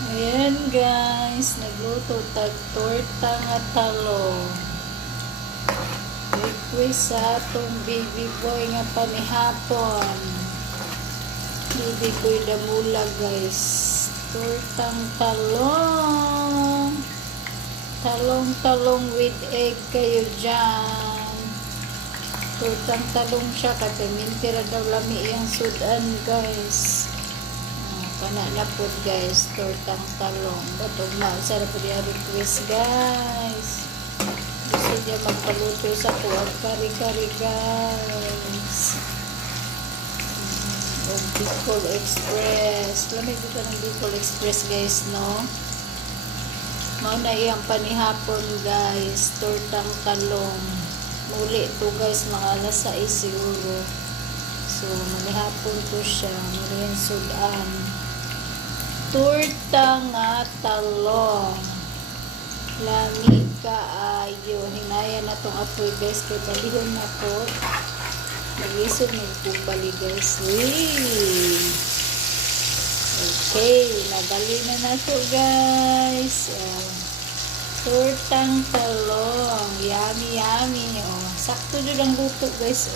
Ayan guys, nagluto tag torta nga talong. Request sa atong baby boy nga panihapon. Baby boy damula guys. Tortang talong. Talong with egg kayo dyan. Tortang talong siya kasi mintira daw lami iyang sudan guys. Kana na po guys, tortang talong. Batog na, sarap po niya request guys. Gusto niya magpaluto sa kuwag kari-kari guys. O Bicol Express. Lamig dito ng Bicol Express guys, no? Mauna iyang panihapon guys, tortang talong. Muli to guys, mga alas 6 siguro. So, manihapon to siya. Muli yung sudan. Torta nga talong. Lami kaayo. Hinaya na tong apoy guys. Kaya palihon na po. Nag-isog magpupali guys. Wee! Okay. Nabali na to guys. Tortang talong. Yummy, yummy. Sakto dyan ang luto guys.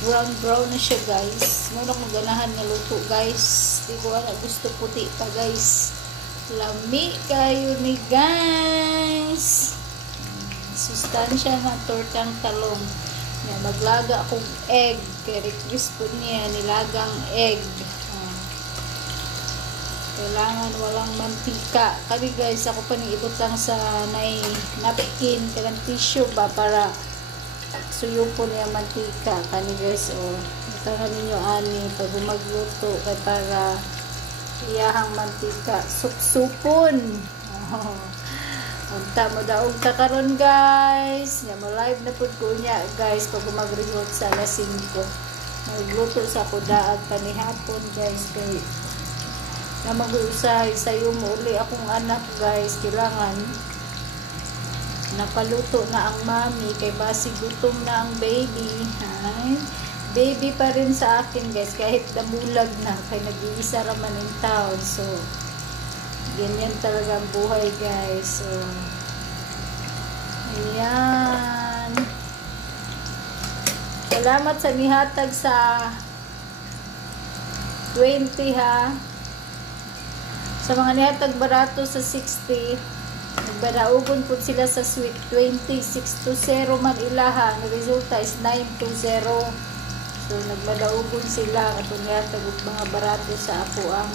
Brown na siya guys. Muna kong ganahan nga luto guys. Di ko na gusto puti pa guys. Lami kayo ni guys. Sustansya ng tortang talong. Maglaga akong egg. Kaya request po niya nilagang egg. Kailangan walang mantika. Kami guys, ako pa ibot lang sa napkin. Kailang tissue ba para suyo po niya mantika kani guys tangan ninyo ani pag magluto kay para iyahang mantika supsupon unta mo daog ta karon guys nga mo live na pud ko niya guys pag mag-result sa alas 5 magluto sa kudaag panihapon guys kay na mag-uusay sayo mo uli akong anak guys kailangan napaluto na ang mami kay basi gutom na ang baby. Hay. Baby pa rin sa akin guys kahit damulag na kay nag-iisa raman in town. So ganyan talaga ang buhay guys. So ayan. Salamat sa nihatag sa 20 ha. Sa mga nihatag barato sa 60 nagbadaugon po sila sa sweet 2620 man ilaha ang resulta is 920 so nagbadaugon sila katong yatag mga barato sa ako ang